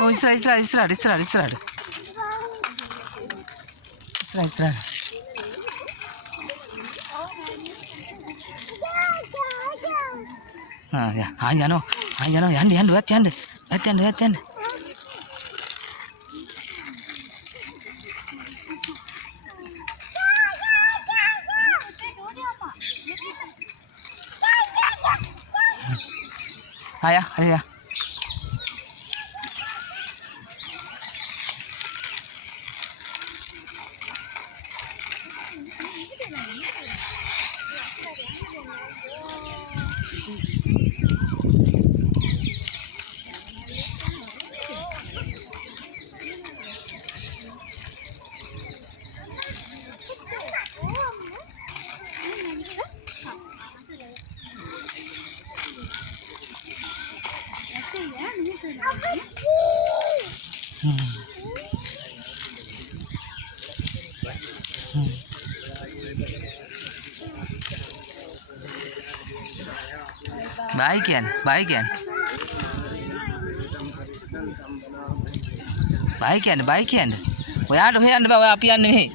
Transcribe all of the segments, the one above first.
Oh, istirahat. Istirahat. Ya. Yanu. Yandi. Wet. Ayah. Baik yan. Baik yan. Wala doon ba? Wala apian ni.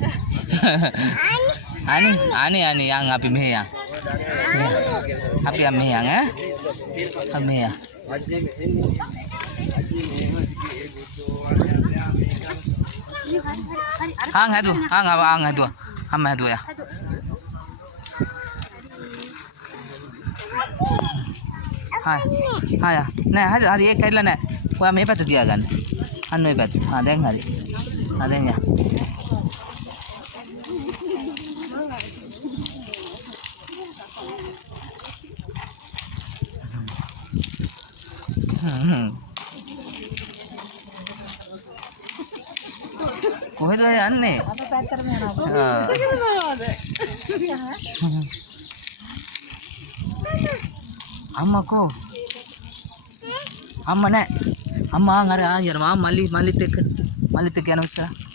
Ani yang api mehe yang. Api mehe yang Api ya. Hang itu ya. Hai ya. Nah, hari ek kailan na. Wala may pat dia kan. Ano may pat? Deng hari. Deng ya. කොහෙද යන්නේ? අප පැත්තටම යනවා. අම්මා කෝ? අම්මා නෑ. අම්මා අර ආයෙත් මල්ලිත් එක්ක යනවා ඉස්සරහ.